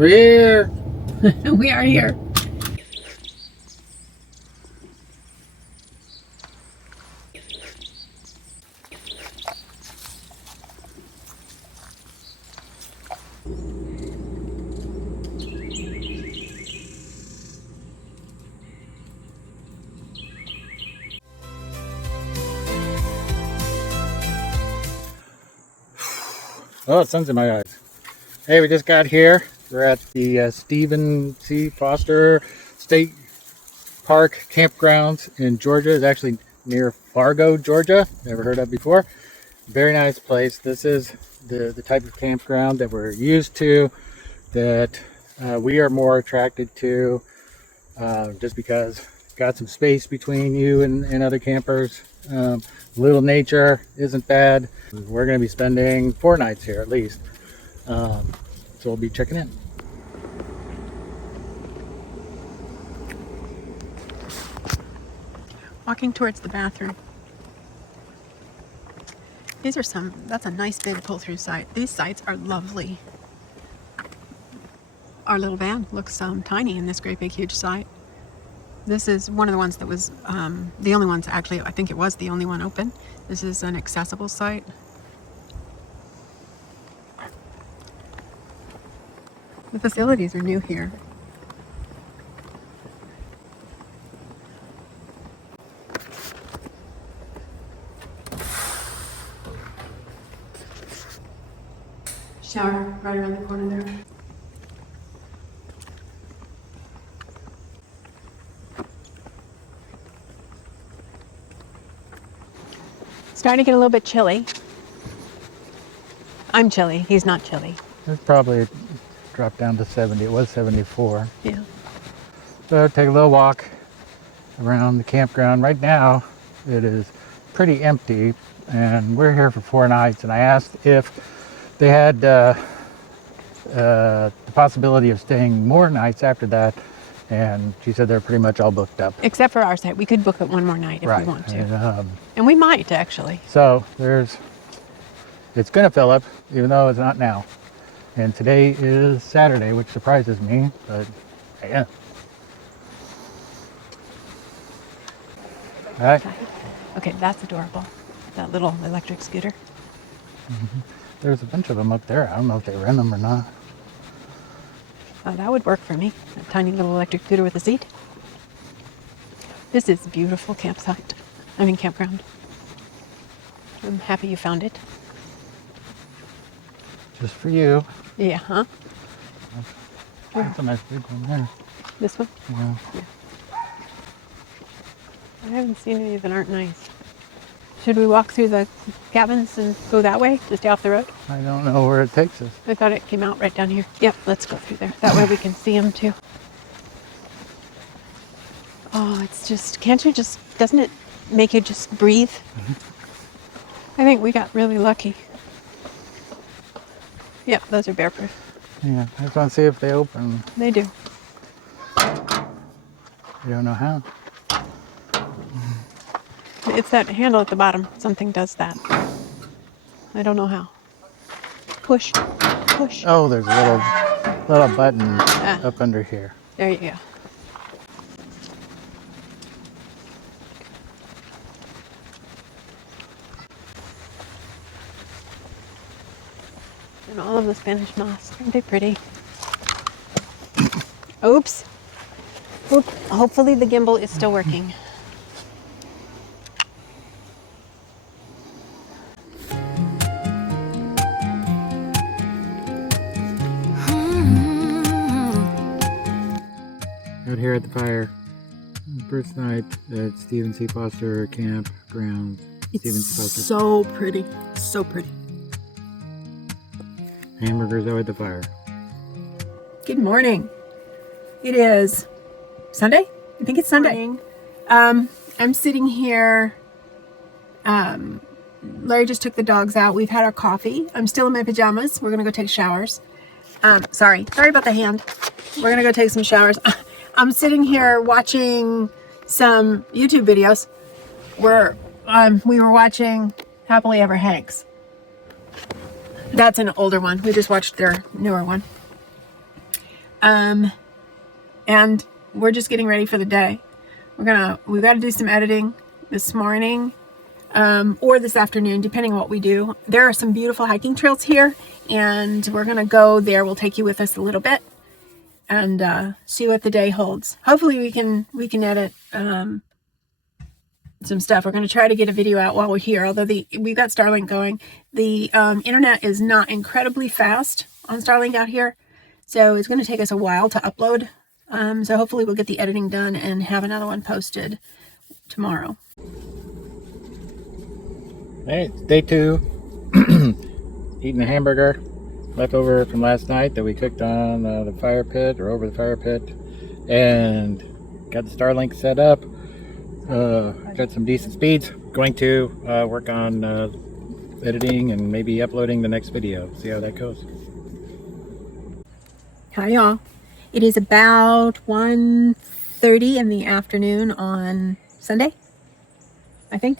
We're here. We are here. Oh, sun's in my eyes. Hey, we just got here. We're at the Stephen C. Foster State Park Campgrounds in Georgia. It's actually near Fargo, Georgia. Never heard of before. Very nice place. This is the type of campground that we're used to, that we are more attracted to, just because got some space between you and other campers. Little nature isn't bad. We're going to be spending 4 nights here at least. So we'll be checking in. Walking towards the bathroom. These are that's a nice big pull-through site. These sites are lovely. Our little van looks tiny in this great big huge site. This is one of the ones that was the only ones, actually. I think it was the only one open. This is an accessible site. The facilities are new here. Shower right around the corner there. Starting to get a little bit chilly. I'm chilly. He's not chilly. It's probably dropped down to 70. It was 74. Yeah. So take a little walk around the campground. Right now it is pretty empty, and we're here for 4 nights. And I asked if they had the possibility of staying more nights after that, and she said they're pretty much all booked up. Except for our site. We could book it one more night if we want to. And we might, actually. So it's going to fill up, even though it's not now. And today is Saturday, which surprises me, but yeah. All right. Okay, that's adorable. That little electric scooter. Mm-hmm. There's a bunch of them up there. I don't know if they rent them or not. Oh, that would work for me. A tiny little electric scooter with a seat. This is a beautiful campsite. Campground. I'm happy you found it. Just for you. Yeah, huh? That's a nice big one there. This one? Yeah. I haven't seen any that aren't nice. Should we walk through the cabins and go that way to stay off the road? I don't know where it takes us. I thought it came out right down here. Yep, let's go through there. That way we can see them too. Oh, it's just, doesn't it make you just breathe? Mm-hmm. I think we got really lucky. Yep, those are bear proof. Yeah, I just want to see if they open. They do. I don't know how. It's that handle at the bottom. Something does that. I don't know how. Push. Push. Oh, there's a little button up under here. There you go. And all of the Spanish moss. Aren't they pretty? Oops. Oop. Hopefully the gimbal is still working. Out here at the fire. First night at Stephen C. Foster Campground. It's so pretty. So pretty. Hamburgers out at the fire. Good morning. It is Sunday? I think it's Sunday. I'm sitting here. Larry just took the dogs out. We've had our coffee. I'm still in my pajamas. We're going to go take showers. Sorry about the hand. We're going to go take some showers. I'm sitting here watching some YouTube videos where we were watching Happily Ever Hanks. That's an older one. We just watched their newer one. And we're just getting ready for the day. We've got to do some editing this morning, or this afternoon, depending on what we do. There are some beautiful hiking trails here, and we're going to go there. We'll take you with us a little bit and see what the day holds. Hopefully we can edit some stuff. We're going to try to get a video out while we're here, although we've got Starlink going. The internet is not incredibly fast on Starlink out here, so it's going to take us a while to upload. So hopefully we'll get the editing done and have another one posted tomorrow. Hey, it's day 2. Eating a hamburger left over from last night that we cooked on the fire pit, or over the fire pit, and got the Starlink set up. Got some decent speeds. Going to work on editing and maybe uploading the next video. See how that goes. Hi y'all. It is about 1:30 in the afternoon on Sunday, I think.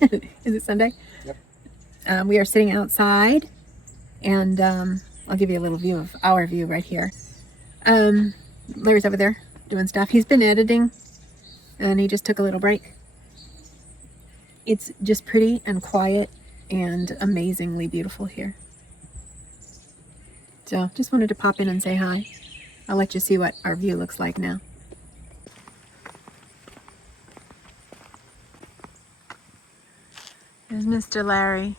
Is it Sunday? Yep. We are sitting outside, and I'll give you a little view of our view right here. Larry's over there doing stuff. He's been editing, and he just took a little break. It's just pretty and quiet and amazingly beautiful here. So just wanted to pop in and say hi. I'll let you see what our view looks like now. There's Mr. Larry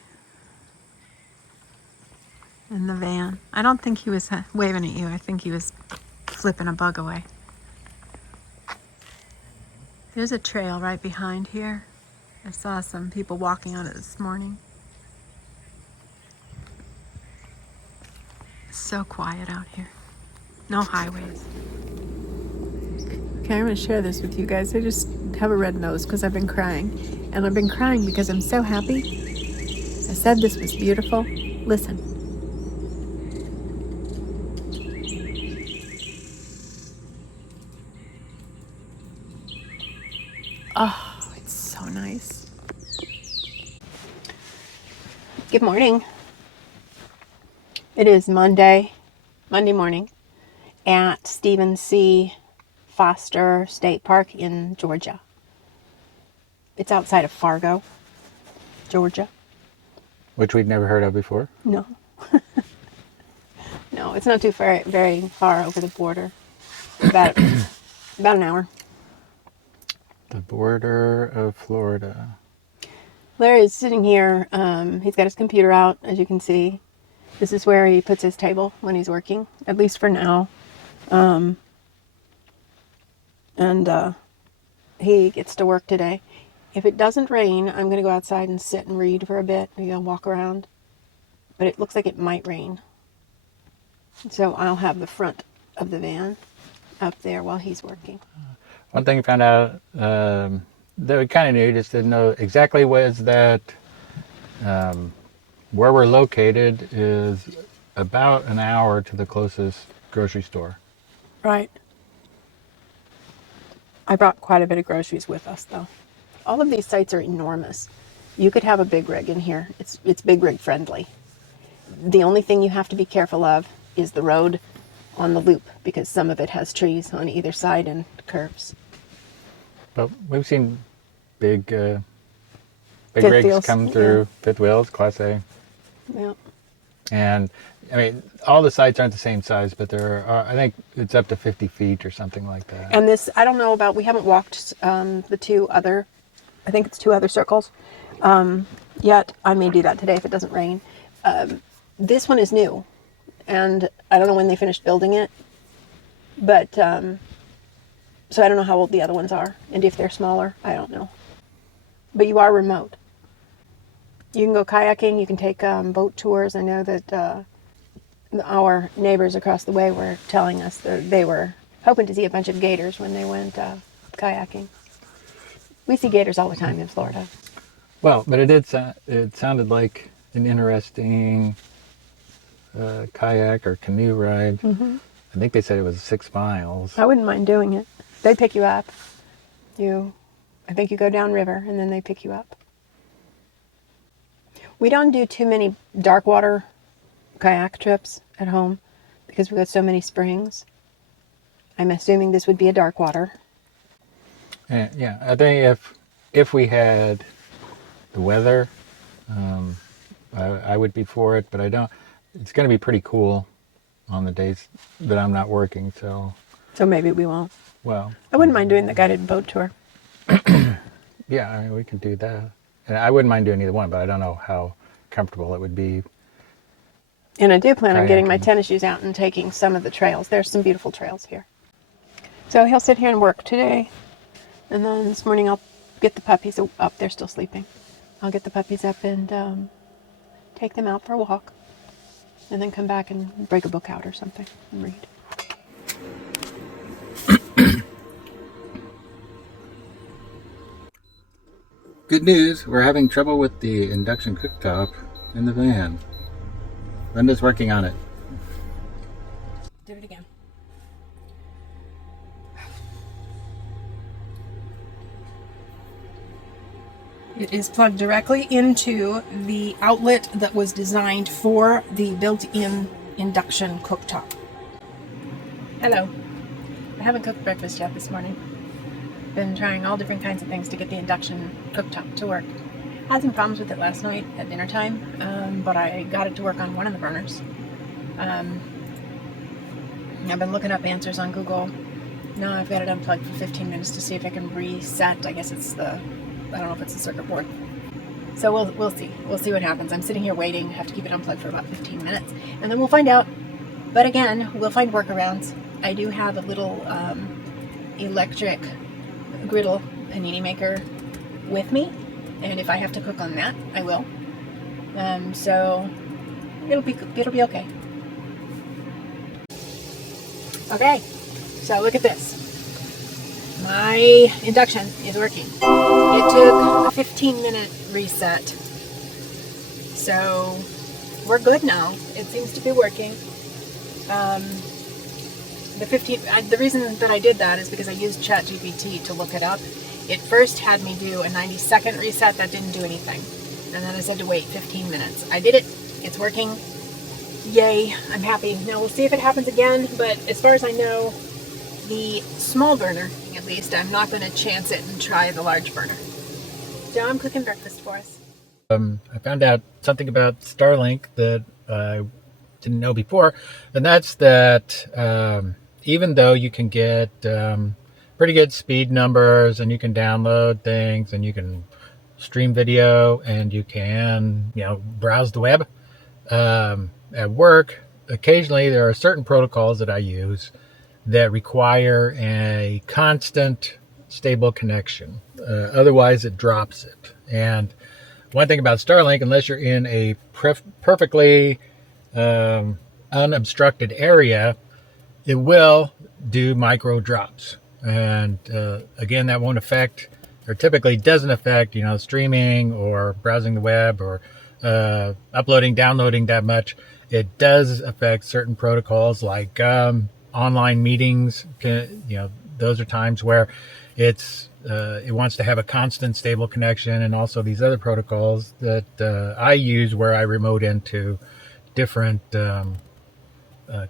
in the van. I don't think he was waving at you. I think he was flipping a bug away. There's a trail right behind here. I saw some people walking on it this morning. It's so quiet out here. No highways. Okay, I'm going to share this with you guys. I just have a red nose because I've been crying. And I've been crying because I'm so happy. I said this was beautiful. Listen. Oh, it's so nice. Good morning. It is Monday morning at Stephen C. Foster State Park in Georgia. It's outside of Fargo, Georgia. Which we'd never heard of before. No. No, it's not too far, very far over the border. About an hour. The border of Florida. Larry is sitting here. He's got his computer out, as you can see. This is where he puts his table when he's working, at least for now. He gets to work today. If it doesn't rain, I'm going to go outside and sit and read for a bit. I'm going to walk around. But it looks like it might rain. So I'll have the front of the van up there while he's working. One thing we found out that we kind of knew, just didn't know exactly, was that where we're located is about an hour to the closest grocery store. Right. I brought quite a bit of groceries with us, though. All of these sites are enormous. You could have a big rig in here. It's big rig friendly. The only thing you have to be careful of is the road on the loop, because some of it has trees on either side and curves. But we've seen big Fifth rigs wheels, come through, fifth wheels, Class A. Yeah. And I mean, all the sites aren't the same size, but there are, I think it's up to 50 feet or something like that. And this, I don't know about, we haven't walked the two other, I think it's 2 other circles yet. I may do that today if it doesn't rain. This one is new, and I don't know when they finished building it, but so I don't know how old the other ones are, and if they're smaller, I don't know. But you are remote. You can go kayaking, you can take boat tours. I know that our neighbors across the way were telling us that they were hoping to see a bunch of gators when they went kayaking. We see gators all the time in Florida. Well, but it sounded like an interesting kayak or canoe ride. Mm-hmm. I think they said it was 6 miles. I wouldn't mind doing it. They pick you up. I think you go downriver and then they pick you up. We don't do too many dark water kayak trips at home. because we've got so many springs. I'm assuming this would be a dark water. Yeah, I think if we had the weather, I would be for it, but I don't. It's going to be pretty cool on the days that I'm not working, so. So maybe we won't. Well, I wouldn't mind doing the guided boat tour. yeah, I mean, we can do that. And I wouldn't mind doing either one, but I don't know how comfortable it would be. And I do plan on getting my Kayaking. tennis shoes out and taking some of the trails. There's some beautiful trails here. So he'll sit here and work today. And then this morning I'll get the puppies up. They're still sleeping. I'll get the puppies up and take them out for a walk. And then come back and break a book out or something and read. Good news, we're having trouble with the induction cooktop in the van. Linda's working on it. Do it again. It is plugged directly into the outlet that was designed for the built-in induction cooktop. Hello. I haven't cooked breakfast yet this morning. Been trying all different kinds of things to get the induction cooktop to work. Had some problems with it last night at dinner time, but I got it to work on one of the burners. I've been looking up answers on Google. Now I've got it unplugged for 15 minutes to see if I can reset. I guess it's I don't know if it's the circuit board. So we'll see. We'll see what happens. I'm sitting here waiting. I have to keep it unplugged for about 15 minutes, and then we'll find out. But again, we'll find workarounds. I do have a little electric griddle panini maker with me, and if I have to cook on that, I will. So it'll be okay. Okay, so look at this. My induction is working. It took a 15-minute reset, so we're good now. It seems to be working. The reason that I did that is because I used ChatGPT to look it up. It first had me do a 90-second reset that didn't do anything, and then I said to wait 15 minutes. I did it. It's working. Yay, I'm happy. Now we'll see if it happens again, but as far as I know, the small burner, at least, I'm not going to chance it and try the large burner. So I'm cooking breakfast for us. I found out something about Starlink that I didn't know before, and that's that even though you can get pretty good speed numbers and you can download things and you can stream video and you can, browse the web, at work, occasionally there are certain protocols that I use that require a constant stable connection. Otherwise it drops it. And one thing about Starlink, unless you're in a perfectly unobstructed area, it will do micro drops. And again, that won't affect, or typically doesn't affect, streaming or browsing the web or uploading, downloading that much. It does affect certain protocols like online meetings. Those are times where it wants to have a constant stable connection, and also these other protocols that I use where I remote into different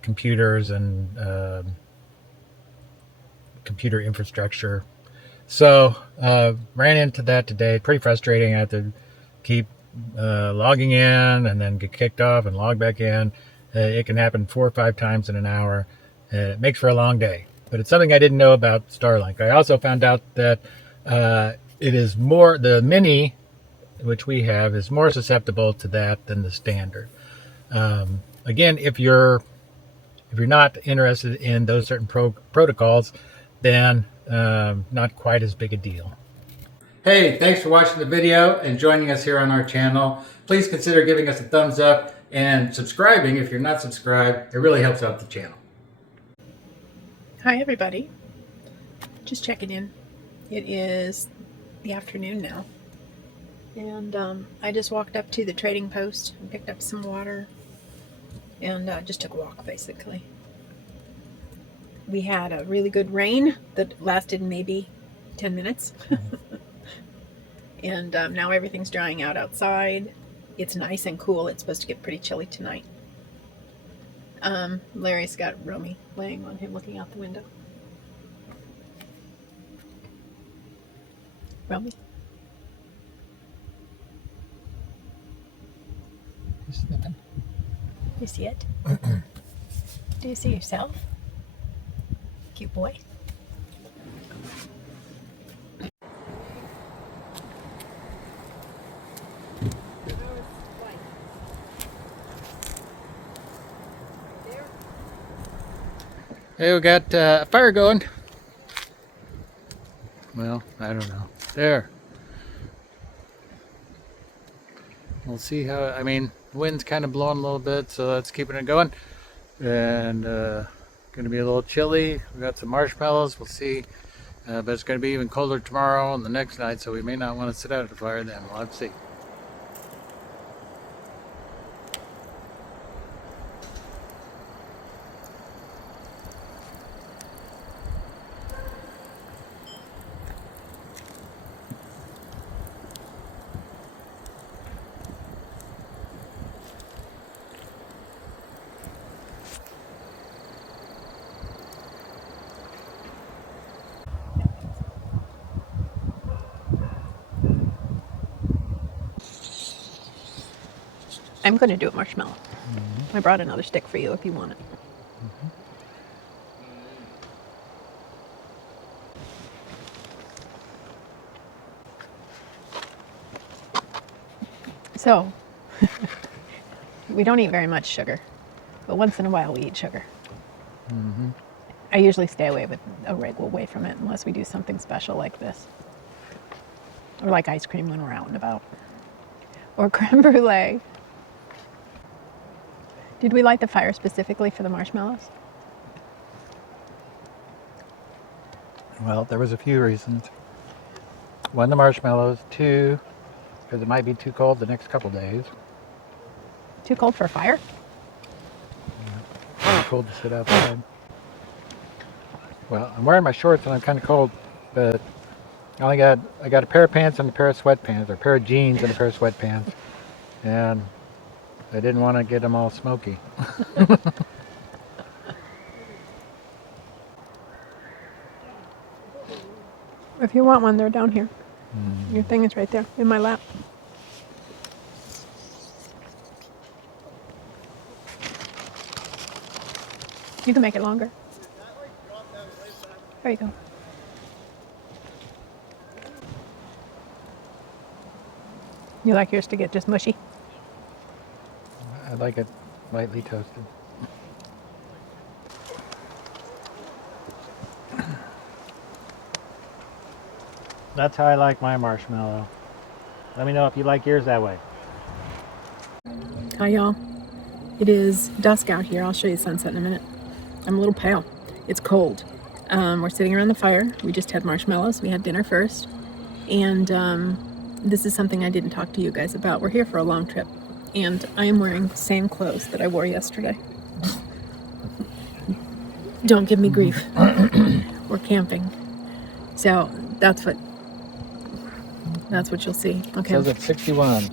computers and computer infrastructure. So ran into that today. Pretty frustrating. I have to keep logging in and then get kicked off and log back in. It can happen 4 or 5 times in an hour. It makes for a long day, but it's something I didn't know about Starlink. I also found out that it is more, the mini, which we have, is more susceptible to that than the standard. Again, if you're not interested in those certain protocols, then not quite as big a deal. Hey, thanks for watching the video and joining us here on our channel. Please consider giving us a thumbs up and subscribing if you're not subscribed. It really helps out the channel. Hi everybody, just checking in. It is the afternoon now, and I just walked up to the trading post and picked up some water and just took a walk basically. We had a really good rain that lasted maybe 10 minutes and now everything's drying out outside. It's nice and cool. It's supposed to get pretty chilly tonight. Larry's got Romy laying on him, looking out the window. Romy. He's sniffing. You see it? Do you see yourself? Cute boy. Hey, we got a fire going. Well, I don't know. There. We'll see how, I mean, the wind's kind of blowing a little bit, so that's keeping it going. And going to be a little chilly. We got some marshmallows. We'll see. But it's going to be even colder tomorrow and the next night, so we may not want to sit out at the fire then. We'll have to see. I'm going to do a marshmallow. I brought another stick for you if you want it. So, we don't eat very much sugar, but once in a while we eat sugar. I usually stay away from it unless we do something special like this. Or like ice cream when we're out and about. Or creme brulee. Did we light the fire specifically for the marshmallows? Well, there was a few reasons. One, the marshmallows. Two, because it might be too cold the next couple days. Too cold for a fire? Too cold to sit outside. Well, I'm wearing my shorts and I'm kind of cold, but I got a pair of pants and a pair of sweatpants, or a pair of jeans and a pair of sweatpants, and I didn't want to get them all smoky. If you want one, they're down here. Your thing is right there in my lap. You can make it longer. There you go. You like yours to get just mushy? I like it lightly toasted. That's how I like my marshmallow. Let me know if you like yours that way. Hi y'all. It is dusk out here. I'll show you sunset in a minute. I'm a little pale. It's cold. We're sitting around the fire. We just had marshmallows. We had dinner first. And this is something I didn't talk to you guys about. We're here for a long trip. And I am wearing the same clothes that I wore yesterday. Don't give me grief. We're camping. So that's what you'll see. Okay. It says it's 61.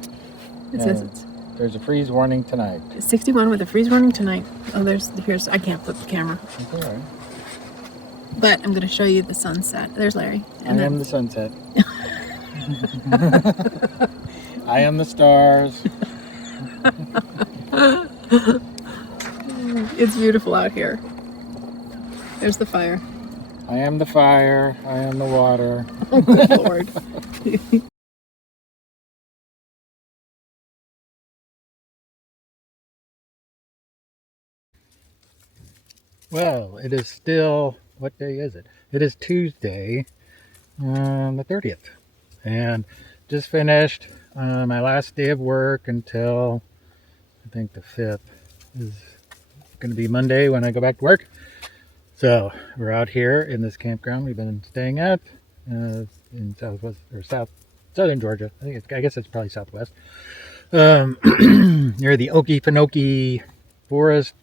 It says it's There's a freeze warning tonight. 61 with a freeze warning tonight. Oh, here's, I can't flip the camera. That's all right. But I'm going to show you the sunset. There's Larry. I am the sunset. I am the stars. It's beautiful out here. There's the fire. I am the fire. I am the water. Oh, good Lord. Well, it is still, what day is it? It is Tuesday, the 30th. And just finished my last day of work until, I think the 5th is going to be Monday when I go back to work. So we're out here in this campground we've been staying at in southern Georgia. I guess it's probably southwest. Near the Okefenokee Forest.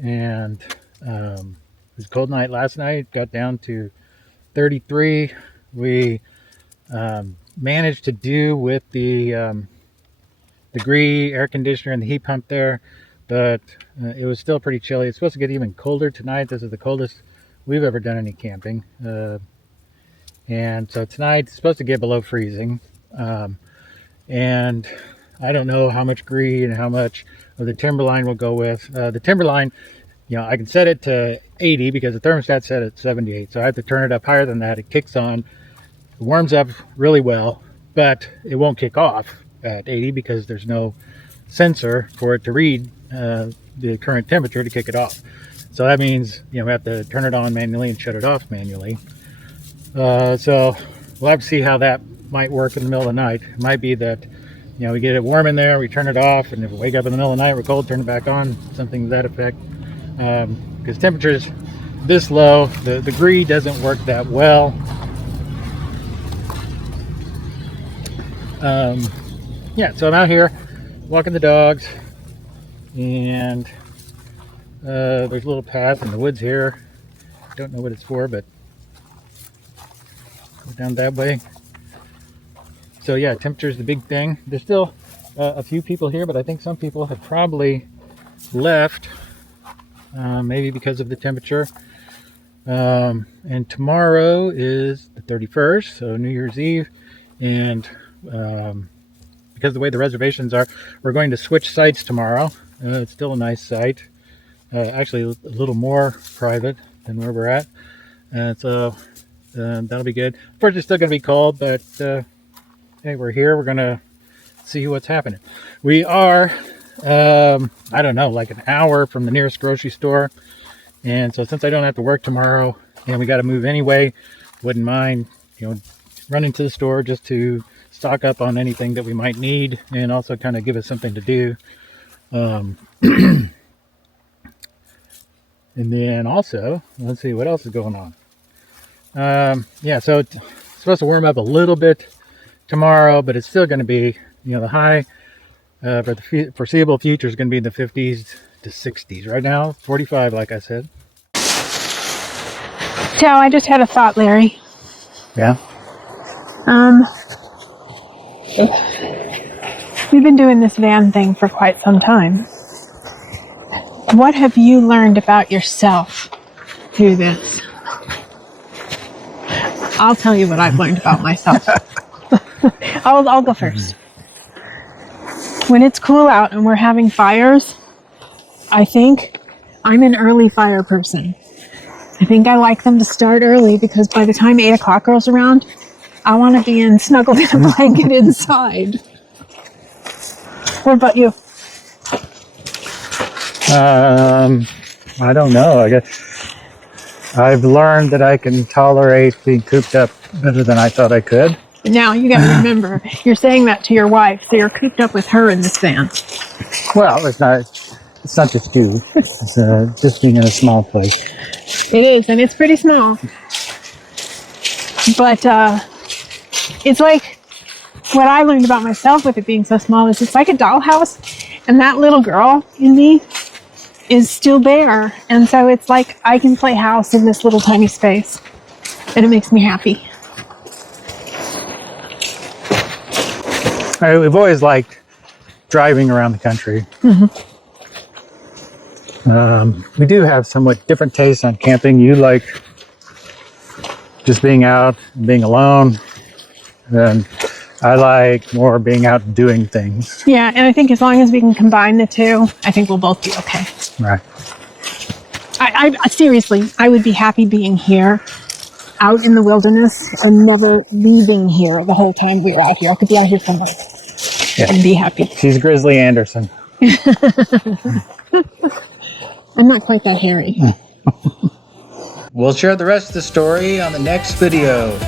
And it was a cold night last night. Got down to 33. We managed to do with the degree air conditioner and the heat pump there, but it was still pretty chilly. It's supposed to get even colder tonight. This is the coldest we've ever done any camping. And so tonight it's supposed to get below freezing. And I don't know how much green and how much of the timberline will go with. The timberline, you know, I can set it to 80 because the thermostat's set at 78. So I have to turn it up higher than that. It kicks on, it warms up really well, but it won't kick off at 80 because there's no sensor for it to read the current temperature to kick it off. So that means, you know, we have to turn it on manually and shut it off manually. So we'll have to see how that might work in the middle of the night. It might be that, you know, we get it warm in there, we turn it off, and if we wake up in the middle of the night, we're cold, turn it back on, something to that effect. Because temperatures this low, the degree doesn't work that well. Yeah, so I'm out here walking the dogs, and there's a little path in the woods here. Don't know what it's for, but go down that way. So yeah, temperature's the big thing. There's still a few people here, but I think some people have probably left, maybe because of the temperature. And tomorrow is the 31st, so New Year's Eve, and because of the way the reservations are, we're going to switch sites tomorrow. It's still a nice site, actually a little more private than where we're at, and so that'll be good. Of course, it's still going to be cold, but hey, we're here. We're going to see what's happening. We are, I don't know, like an hour from the nearest grocery store. And so since I don't have to work tomorrow and we got to move anyway, wouldn't mind, you know, running to the store just to stock up on anything that we might need and also kind of give us something to do. And then also, let's see what else is going on. Yeah, so it's supposed to warm up a little bit tomorrow, but it's still going to be, you know, the high for the foreseeable future is going to be in the 50s to 60s. Right now, 45, like I said. So I just had a thought, Larry. Yeah. We've been doing this van thing for quite some time. What have you learned about yourself through this? I'll tell you what I've learned about myself. I'll go first. When it's cool out and we're having fires, I think I'm an early fire person. I think I like them to start early because by the time 8 o'clock rolls around, I want to be snuggled in a blanket inside. What about you? I don't know. I guess I've learned that I can tolerate being cooped up better than I thought I could. Now, you got to remember, you're saying that to your wife, so you're cooped up with her in this van. Well, it's not just you. It's just being in a small place. It is, and it's pretty small. But it's like, what I learned about myself with it being so small is it's like a dollhouse, and that little girl in me is still there. And so it's like I can play house in this little tiny space, and it makes me happy. We've always liked driving around the country. We do have somewhat different tastes on camping. You like just being out, being alone, and I like more being out and doing things. Yeah, and I think as long as we can combine the two, I think we'll both be okay. Right. I seriously, I would be happy being here, out in the wilderness, and never leaving here the whole time we were out here. I could be out here somewhere and be happy. She's Grizzly Anderson. I'm not quite that hairy. We'll share the rest of the story on the next video.